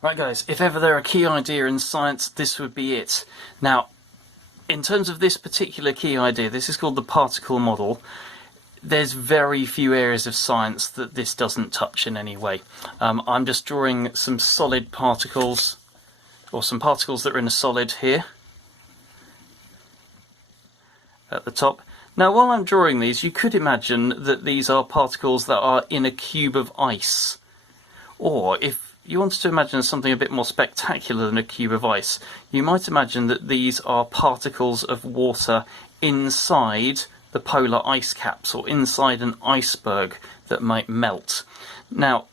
Right guys, if ever there are a key idea in science, this would be it. Now, in terms of this particular key idea, this is called the particle model. There's very few areas of science that this doesn't touch in any way. I'm just drawing some solid particles, or some particles that are in a solid here, at the top. Now, while I'm drawing these, you could imagine that these are particles that are in a cube of ice. Or, if you wanted to imagine something a bit more spectacular than a cube of ice, you might imagine that these are particles of water inside the polar ice caps, or inside an iceberg that might melt. Now,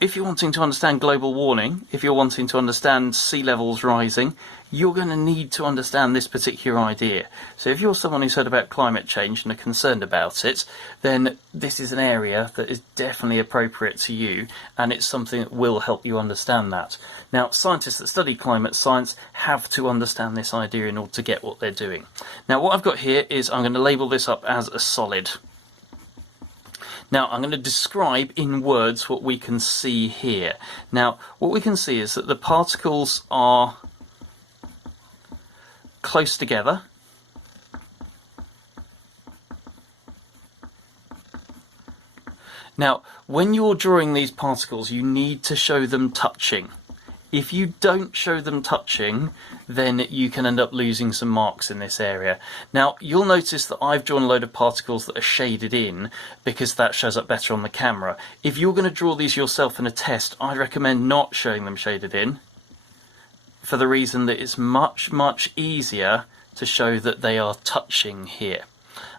if you're wanting to understand global warming, if you're wanting to understand sea levels rising, you're going to need to understand this particular idea. So if you're someone who's heard about climate change and are concerned about it, then this is an area that is definitely appropriate to you, and it's something that will help you understand that. Now, scientists that study climate science have to understand this idea in order to get what they're doing. Now, what I've got here is I'm going to label this up as a solid. Now, I'm going to describe in words what we can see here. Now, what we can see is that the particles are close together. Now, when you're drawing these particles, you need to show them touching. If you don't show them touching, then you can end up losing some marks in this area. Now, you'll notice that I've drawn a load of particles that are shaded in because that shows up better on the camera. If you're going to draw these yourself in a test, I'd recommend not showing them shaded in, for the reason that it's much, much easier to show that they are touching here.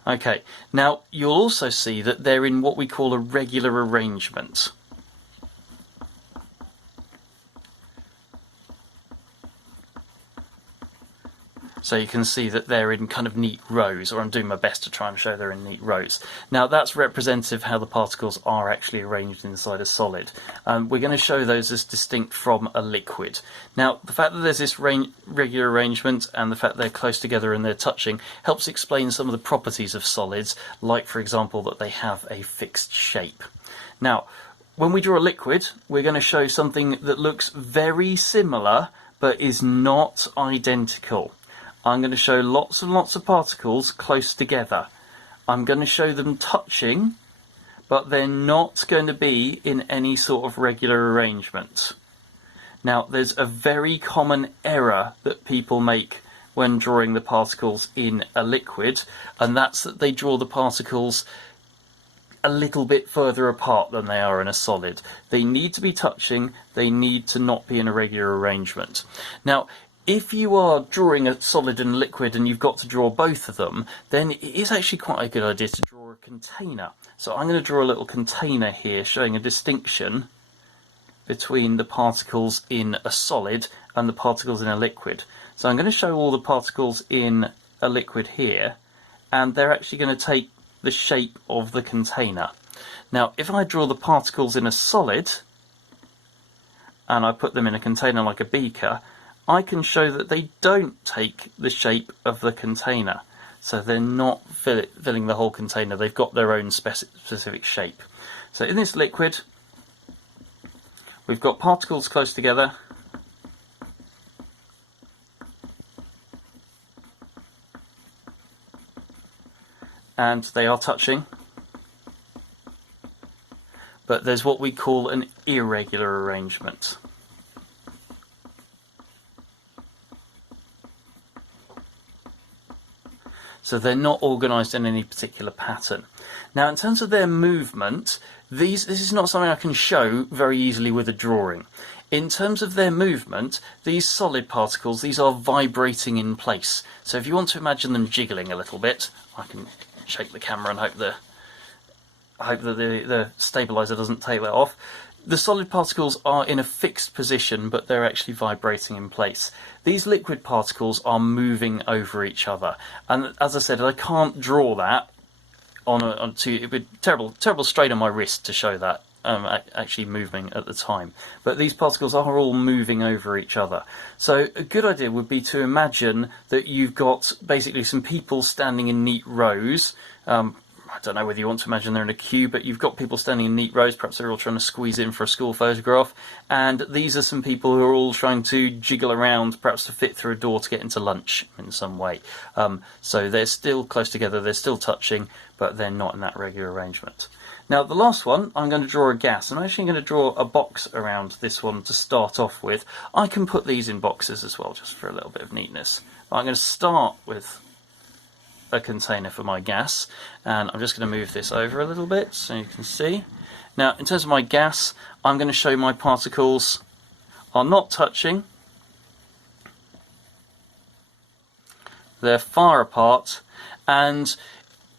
Okay, now you'll also see that they're in what we call a regular arrangement. So you can see that they're in kind of neat rows, or I'm doing my best to try and show they're in neat rows. Now, that's representative of how the particles are actually arranged inside a solid. We're going to show those as distinct from a liquid. Now, the fact that there's this regular arrangement and the fact they're close together and they're touching helps explain some of the properties of solids, like, for example, that they have a fixed shape. Now, when we draw a liquid, we're going to show something that looks very similar but is not identical. I'm going to show lots and lots of particles close together. I'm going to show them touching, but they're not going to be in any sort of regular arrangement. Now, there's a very common error that people make when drawing the particles in a liquid, and that's that they draw the particles a little bit further apart than they are in a solid. They need to be touching, they need to not be in a regular arrangement. Now, if you are drawing a solid and a liquid and you've got to draw both of them, then it is actually quite a good idea to draw a container. So I'm going to draw a little container here showing a distinction between the particles in a solid and the particles in a liquid. So I'm going to show all the particles in a liquid here, and they're actually going to take the shape of the container. Now, if I draw the particles in a solid and I put them in a container like a beaker, I can show that they don't take the shape of the container. So they're not filling the whole container, they've got their own specific shape. So in this liquid, we've got particles close together, and they are touching, but there's what we call an irregular arrangement. So they're not organised in any particular pattern. Now, in terms of their movement, this is not something I can show very easily with a drawing. In terms of their movement, these solid particles, these are vibrating in place. So if you want to imagine them jiggling a little bit, I can shake the camera and hope that the stabiliser doesn't take that off. The solid particles are in a fixed position, but they're actually vibrating in place. These liquid particles are moving over each other. And as I said, I can't draw that it would be terrible strain on my wrist to show that actually moving at the time. But these particles are all moving over each other. So a good idea would be to imagine that you've got basically some people standing in neat rows, I don't know whether you want to imagine they're in a queue, but you've got people standing in neat rows, perhaps they're all trying to squeeze in for a school photograph, and these are some people who are all trying to jiggle around, perhaps to fit through a door to get into lunch in some way. So they're still close together, they're still touching, but they're not in that regular arrangement. Now the last one, I'm going to draw a gas. I'm actually going to draw a box around this one to start off with. I can put these in boxes as well, just for a little bit of neatness. I'm going to start with a container for my gas, and I'm just going to move this over a little bit so you can see. Now in terms of my gas, I'm going to show my particles are not touching, they're far apart, and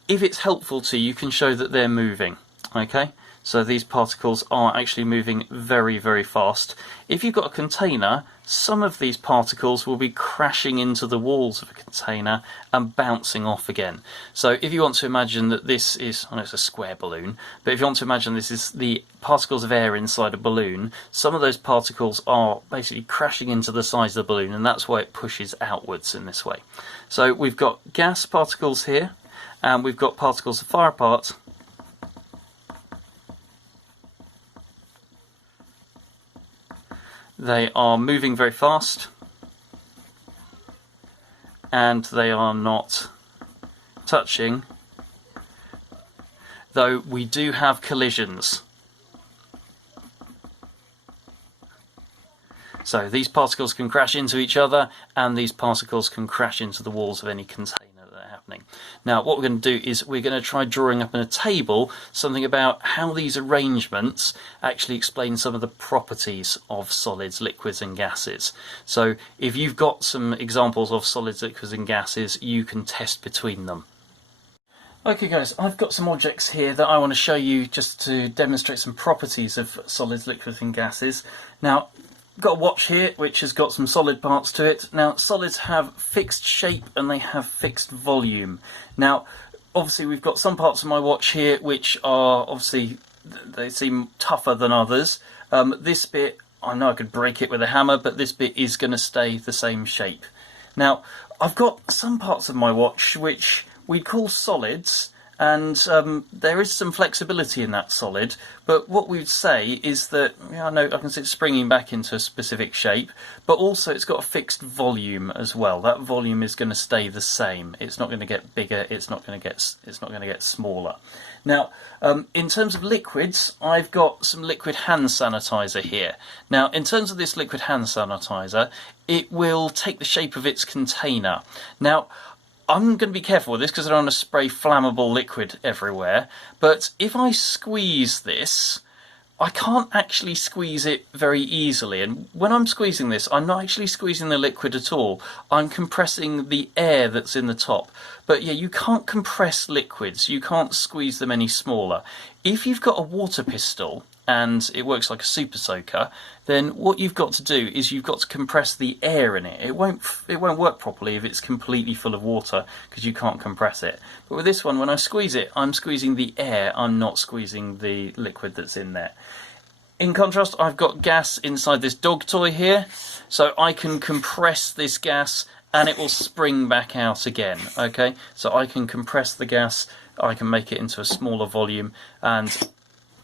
if it's helpful to you, you can show that they're moving. Okay, so these particles are actually moving very, very fast. If you've got a container, some of these particles will be crashing into the walls of a container and bouncing off again. So if you want to imagine that this is, I know it's a square balloon, but if you want to imagine this is the particles of air inside a balloon, some of those particles are basically crashing into the sides of the balloon, and that's why it pushes outwards in this way. So we've got gas particles here, and we've got particles far apart. They are moving very fast, and they are not touching, though we do have collisions. So these particles can crash into each other, and these particles can crash into the walls of any container that are happening. Now what we're going to do is we're going to try drawing up in a table something about how these arrangements actually explain some of the properties of solids, liquids and gases. So if you've got some examples of solids, liquids and gases, you can test between them. Okay guys, I've got some objects here that I want to show you just to demonstrate some properties of solids, liquids and gases. Now got a watch here which has got some solid parts to it. Now solids have fixed shape and they have fixed volume. Now obviously we've got some parts of my watch here which are obviously, they seem tougher than others. This bit, I know I could break it with a hammer, but this bit is going to stay the same shape. Now I've got some parts of my watch which we call solids, and there is some flexibility in that solid, but what we'd say is that, I know I can see it springing back into a specific shape, but also it's got a fixed volume as well. That volume is going to stay the same. It's not going to get bigger, it's not going to get smaller. Now in terms of liquids, I've got some liquid hand sanitizer here. Now in terms of this liquid hand sanitizer, it will take the shape of its container. Now I'm going to be careful with this because I don't want to spray flammable liquid everywhere, but if I squeeze this, I can't actually squeeze it very easily, and when I'm squeezing this, I'm not actually squeezing the liquid at all. I'm compressing the air that's in the top. But yeah, you can't compress liquids, you can't squeeze them any smaller. If you've got a water pistol and it works like a super soaker, then what you've got to do is you've got to compress the air in it. It won't work properly if it's completely full of water because you can't compress it. But with this one, when I squeeze it, I'm squeezing the air, I'm not squeezing the liquid that's in there. In contrast, I've got gas inside this dog toy here, so I can compress this gas and it will spring back out again. Okay, so I can compress the gas, I can make it into a smaller volume, and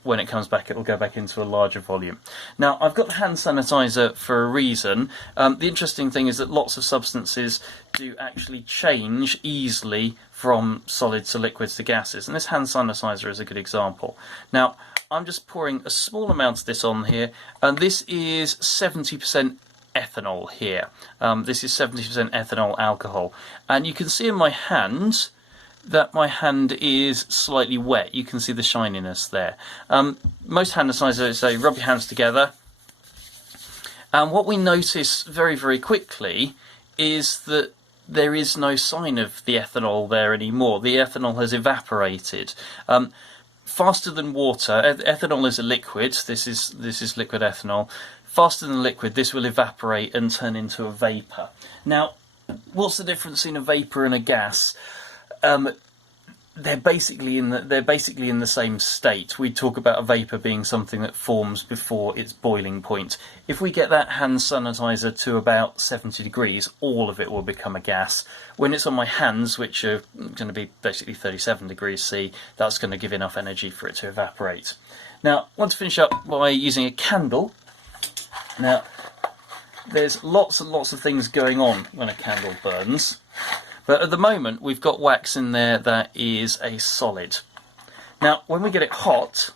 when it comes back, it'll go back into a larger volume. Now, I've got the hand sanitizer for a reason. The interesting thing is that lots of substances do actually change easily from solids to liquids to gases, and this hand sanitizer is a good example. Now, I'm just pouring a small amount of this on here, and this is 70% ethanol here. This is 70% ethanol alcohol, and you can see in my hand that my hand is slightly wet. You can see the shininess there. Most hand sanitizers say rub your hands together, and what we notice very, very quickly is that there is no sign of the ethanol there anymore. The ethanol has evaporated. Faster than water, ethanol is a liquid, this is liquid ethanol. Faster than liquid, this will evaporate and turn into a vapour. Now, what's the difference in a vapour and a gas? they're basically in the same state. We talk about a vapor being something that forms before its boiling point. If we get that hand sanitizer to about 70 degrees, all of it will become a gas. When it's on my hands, which are going to be basically 37 degrees C, that's going to give enough energy for it to evaporate. Now, I want to finish up by using a candle. Now, there's lots and lots of things going on when a candle burns. But at the moment, we've got wax in there that is a solid. Now, when we get it hot,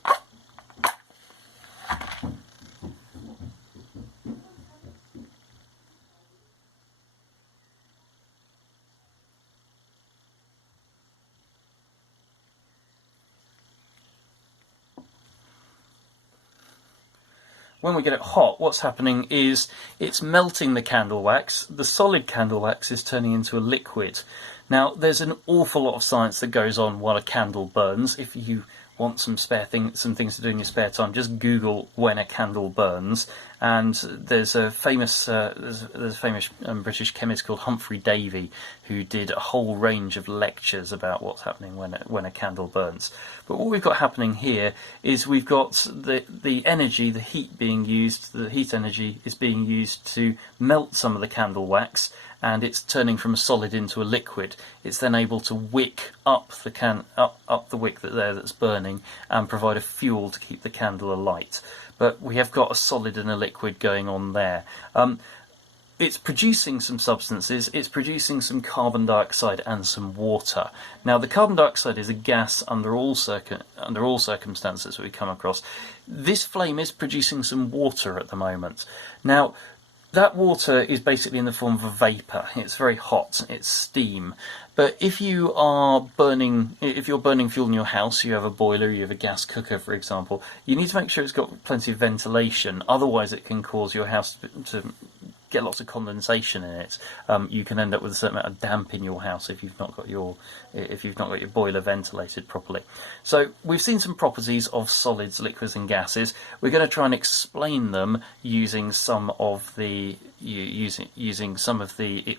what's happening is it's melting the candle wax. The solid candle wax is turning into a liquid. Now, there's an awful lot of science that goes on while a candle burns. If you want some things to do in your spare time, just Google when a candle burns. And there's a famous British chemist called Humphrey Davy who did a whole range of lectures about what's happening when a candle burns. But what we've got happening here is we've got the energy, the heat being used. The heat energy is being used to melt some of the candle wax, and it's turning from a solid into a liquid. It's then able to wick up the wick that's burning and provide a fuel to keep the candle alight. But we have got a solid and a liquid going on there. It's producing some substances. It's producing some carbon dioxide and some water. Now, the carbon dioxide is a gas under all circumstances that we come across. This flame is producing some water at the moment. Now, that water is basically in the form of a vapour. It's very hot. It's steam. But if you're burning fuel in your house, you have a boiler, you have a gas cooker, for example, you need to make sure it's got plenty of ventilation. Otherwise, it can cause your house to get lots of condensation in it. You can end up with a certain amount of damp in your house if you've not got your boiler ventilated properly. So we've seen some properties of solids, liquids, and gases. We're going to try and explain them using some of the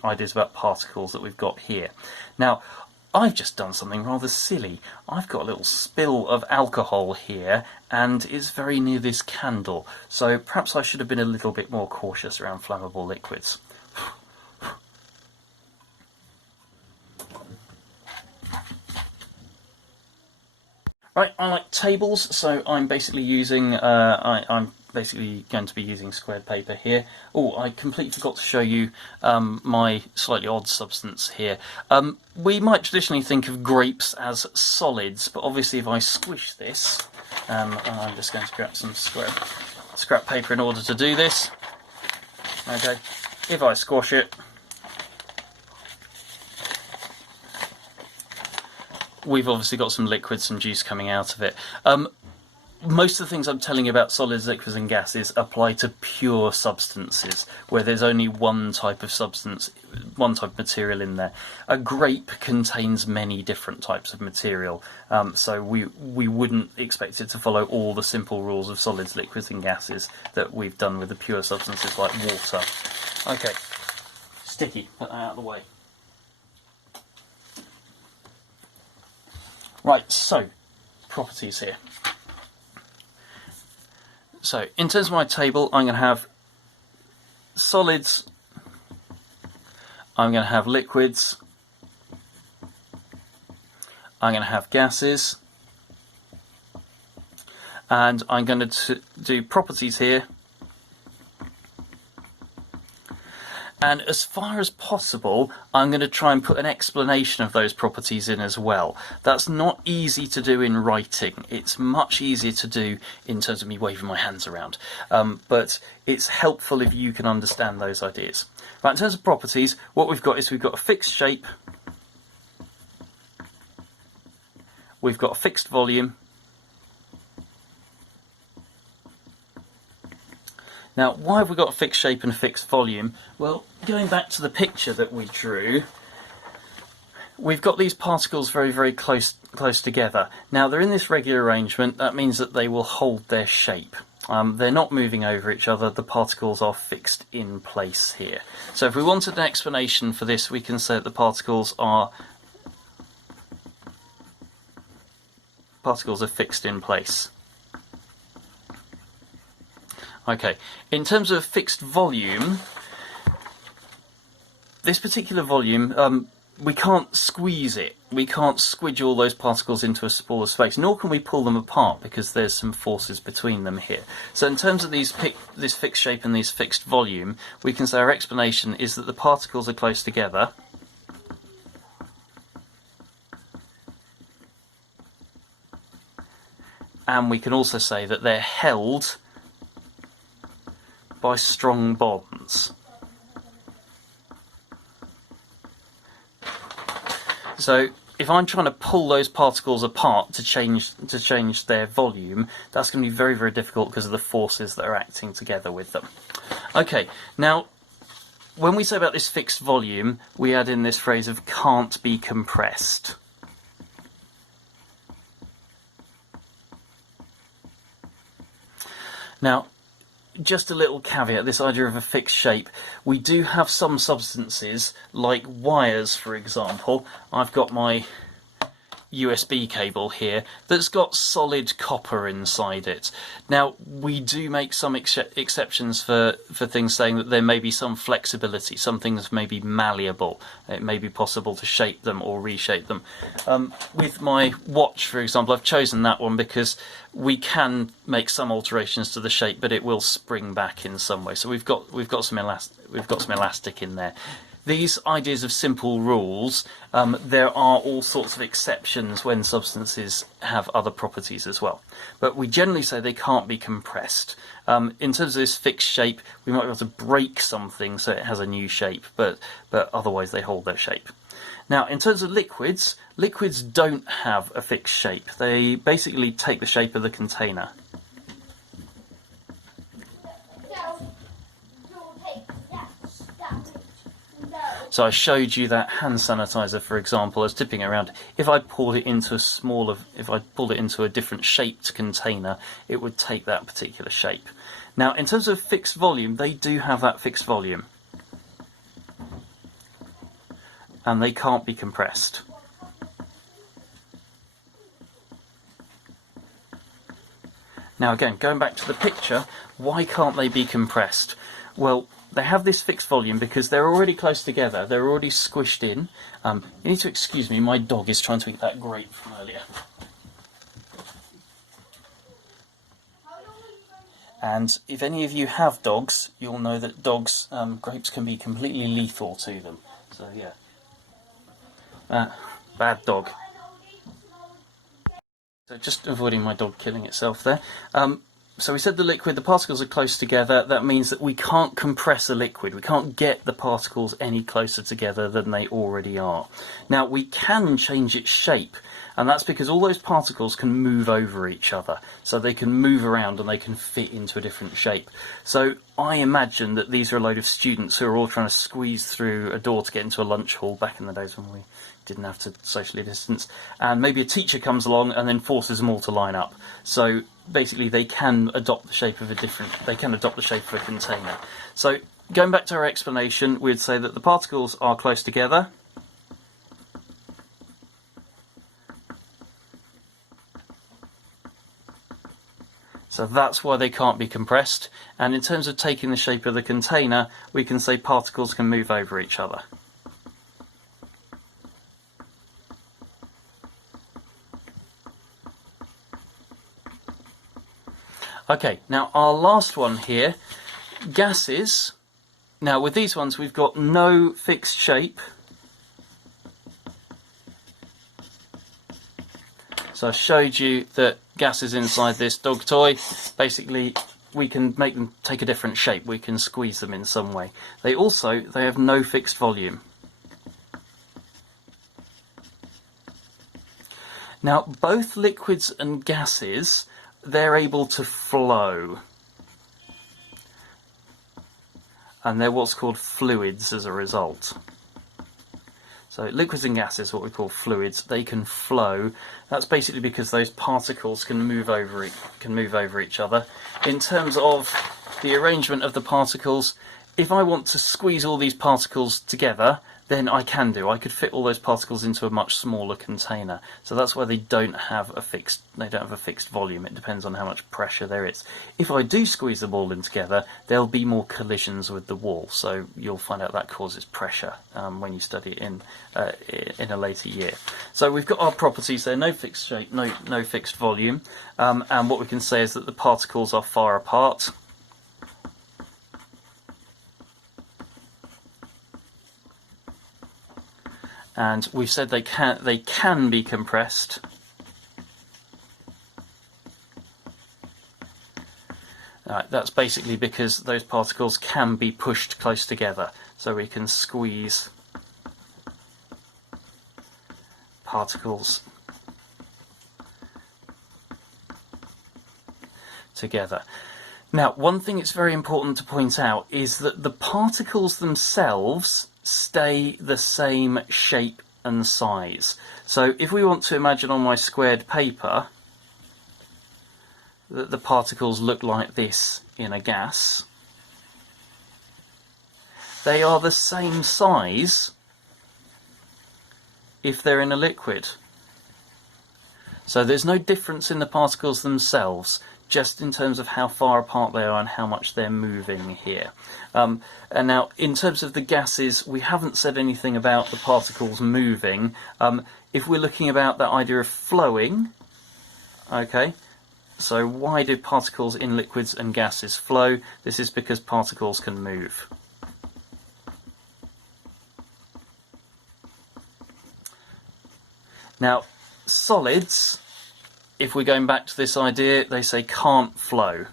ideas about particles that we've got here. Now, I've just done something rather silly. I've got a little spill of alcohol here, and it's very near this candle, so perhaps I should have been a little bit more cautious around flammable liquids. Right, I like tables, so I'm basically using I'm basically going to be using squared paper here. Oh, I completely forgot to show you my slightly odd substance here. We might traditionally think of grapes as solids, but obviously if I squish this, and I'm just going to grab some scrap paper in order to do this. Okay, if I squash it, we've obviously got some liquid, some juice coming out of it. Most of the things I'm telling you about solids, liquids and gases apply to pure substances, where there's only one type of substance, one type of material in there. A grape contains many different types of material, so we wouldn't expect it to follow all the simple rules of solids, liquids and gases that we've done with the pure substances like water. Okay, sticky, put that out of the way. Right, so, properties here. So, in terms of my table, I'm going to have solids, I'm going to have liquids, I'm going to have gases, and I'm going to do properties here. And as far as possible, I'm going to try and put an explanation of those properties in as well. That's not easy to do in writing. It's much easier to do in terms of me waving my hands around. But it's helpful if you can understand those ideas. Right, in terms of properties, what we've got is we've got a fixed shape, we've got a fixed volume. Now, why have we got a fixed shape and a fixed volume? Well, going back to the picture that we drew, we've got these particles very, very close together. Now, they're in this regular arrangement. That means that they will hold their shape. They're not moving over each other. The particles are fixed in place here. So if we wanted an explanation for this, we can say that the particles are particles are fixed in place. Okay, in terms of fixed volume, this particular volume, we can't squeeze it. We can't squidge all those particles into a smaller space, nor can we pull them apart because there's some forces between them here. So in terms of this fixed shape and this fixed volume, we can say our explanation is that the particles are close together. And we can also say that they're held by strong bonds. So if I'm trying to pull those particles apart to change their volume, that's going to be very, very difficult because of the forces that are acting together with them. Okay, now when we say about this fixed volume, we add in this phrase of can't be compressed. Now, just a little caveat, this idea of a fixed shape. We do have some substances, like wires for example. I've got my USB cable here that's got solid copper inside it. Now, we do make some exceptions for things saying that there may be some flexibility, some things may be malleable, it may be possible to shape them or reshape them. With my watch, for example, I've chosen that one because we can make some alterations to the shape, but it will spring back in some way. So we've got some elastic in there. These ideas of simple rules, there are all sorts of exceptions when substances have other properties as well. But we generally say they can't be compressed. In terms of this fixed shape, we might be able to break something so it has a new shape, but otherwise they hold their shape. Now, in terms of liquids, liquids don't have a fixed shape. They basically take the shape of the container. So I showed you that hand sanitizer, for example, as tipping around. If I pulled it into a different shaped container, it would take that particular shape. Now, in terms of fixed volume, they do have that fixed volume. And they can't be compressed. Now again, going back to the picture, why can't they be compressed? Well, they have this fixed volume because they're already close together, they're already squished in. You need to excuse me, my dog is trying to eat that grape from earlier. And if any of you have dogs, you'll know that dogs, grapes can be completely lethal to them. So yeah. Bad dog. So just avoiding my dog killing itself there. So we said the particles are close together. That means that we can't compress a liquid. We can't get the particles any closer together than they already are. Now, we can change its shape, and that's because all those particles can move over each other. So they can move around and they can fit into a different shape. So I imagine that these are a load of students who are all trying to squeeze through a door to get into a lunch hall back in the days when we didn't have to socially distance, and maybe a teacher comes along and then forces them all to line up. So basically they can adopt the shape of a container. So going back to our explanation, we'd say that the particles are close together. So that's why they can't be compressed. And in terms of taking the shape of the container, we can say particles can move over each other. Okay, now our last one here, gases. Now with these ones we've got no fixed shape. So I showed you that gases inside this dog toy, basically we can make them take a different shape, we can squeeze them in some way. They have no fixed volume. Now both liquids and gases, they're able to flow, and they're what's called fluids as a result. So liquids and gases, what we call fluids, they can flow. That's basically because those particles can move over each other. In terms of the arrangement of the particles, if I want to squeeze all these particles together, then I can do. I could fit all those particles into a much smaller container. So that's why they don't have a fixed volume. It depends on how much pressure there is. If I do squeeze them all in together, there'll be more collisions with the wall. So you'll find out that causes pressure when you study it in a later year. So we've got our properties there: no fixed shape, no fixed volume, and what we can say is that the particles are far apart. And we've said they can be compressed. That's basically because those particles can be pushed close together. So we can squeeze particles together. Now, one thing it's very important to point out is that the particles themselves stay the same shape and size. So if we want to imagine on my squared paper that the particles look like this in a gas, they are the same size if they're in a liquid. So there's no difference in the particles themselves, just in terms of how far apart they are and how much they're moving here. And now, in terms of the gases, we haven't said anything about the particles moving. If we're looking about that idea of flowing, okay, so why do particles in liquids and gases flow? This is because particles can move. Now, solids, if we're going back to this idea, they say can't flow.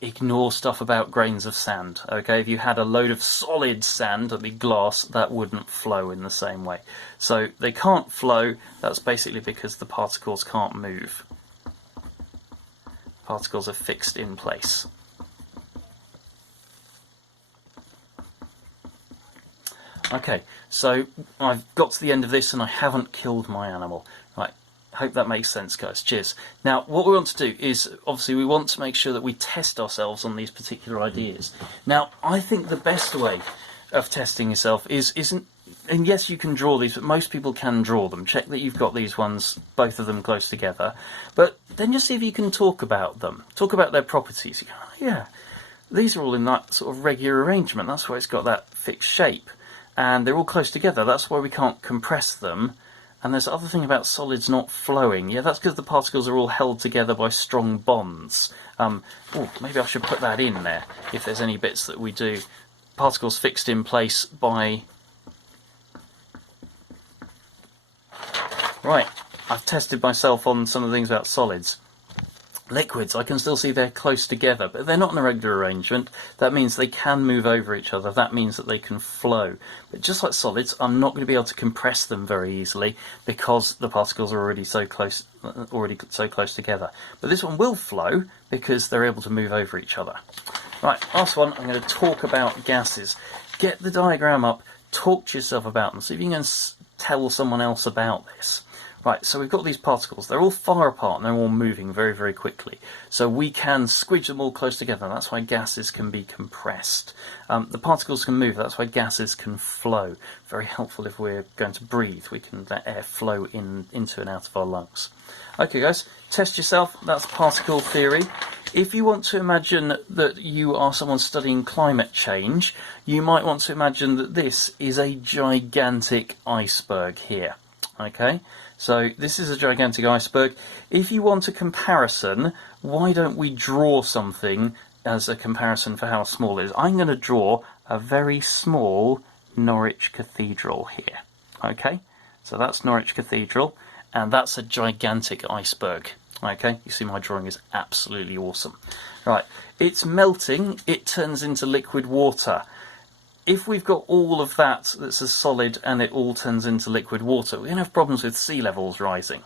Ignore stuff about grains of sand, okay? If you had a load of solid sand, that'd be glass, that wouldn't flow in the same way. So they can't flow, that's basically because the particles can't move. Particles are fixed in place. Okay, so I've got to the end of this and I haven't killed my animal. Right, hope that makes sense, guys. Cheers. Now, what we want to do is, obviously, we want to make sure that we test ourselves on these particular ideas. Now, I think the best way of testing yourself isn't, and yes, you can draw these, but most people can draw them. Check that you've got these ones, both of them close together. But then just see if you can talk about them. Talk about their properties. You go, oh, yeah, these are all in that sort of regular arrangement. That's why it's got that fixed shape. And they're all close together, that's why we can't compress them. And there's the other thing about solids not flowing. Yeah, that's because the particles are all held together by strong bonds. Maybe I should put that in there, if there's any bits that we do. Particles fixed in place by... Right, I've tested myself on some of the things about solids. Liquids, I can still see they're close together, but they're not in a regular arrangement. That means they can move over each other. That means that they can flow. But just like solids, I'm not going to be able to compress them very easily because the particles are already so close together. But this one will flow because they're able to move over each other. Right, last one, I'm going to talk about gases. Get the diagram up, talk to yourself about them. See if you can tell someone else about this. Right, so we've got these particles. They're all far apart and they're all moving very, very quickly. So we can squeeze them all close together. That's why gases can be compressed. The particles can move. That's why gases can flow. Very helpful if we're going to breathe. We can let air flow into and out of our lungs. Okay, guys, test yourself. That's particle theory. If you want to imagine that you are someone studying climate change, you might want to imagine that this is a gigantic iceberg here. Okay? So this is a gigantic iceberg. If you want a comparison, why don't we draw something as a comparison for how small it is? I'm going to draw a very small Norwich Cathedral here. Okay, so that's Norwich Cathedral, and that's a gigantic iceberg. Okay, you see my drawing is absolutely awesome. Right, it's melting, it turns into liquid water. If we've got all of that that's a solid and it all turns into liquid water, we're going to have problems with sea levels rising.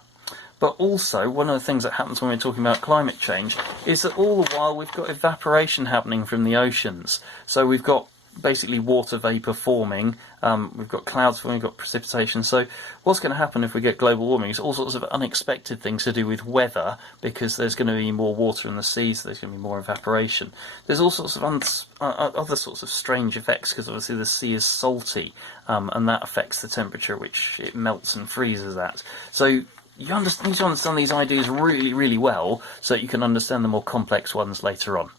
But also, one of the things that happens when we're talking about climate change is that all the while we've got evaporation happening from the oceans. So we've got basically water vapour forming, we've got clouds forming, we've got precipitation. So what's going to happen if we get global warming is all sorts of unexpected things to do with weather, because there's going to be more water in the seas, so there's going to be more evaporation. There's all sorts of other sorts of strange effects, because obviously the sea is salty, and that affects the temperature at which it melts and freezes at. So you need to understand these ideas really, really well, so that you can understand the more complex ones later on.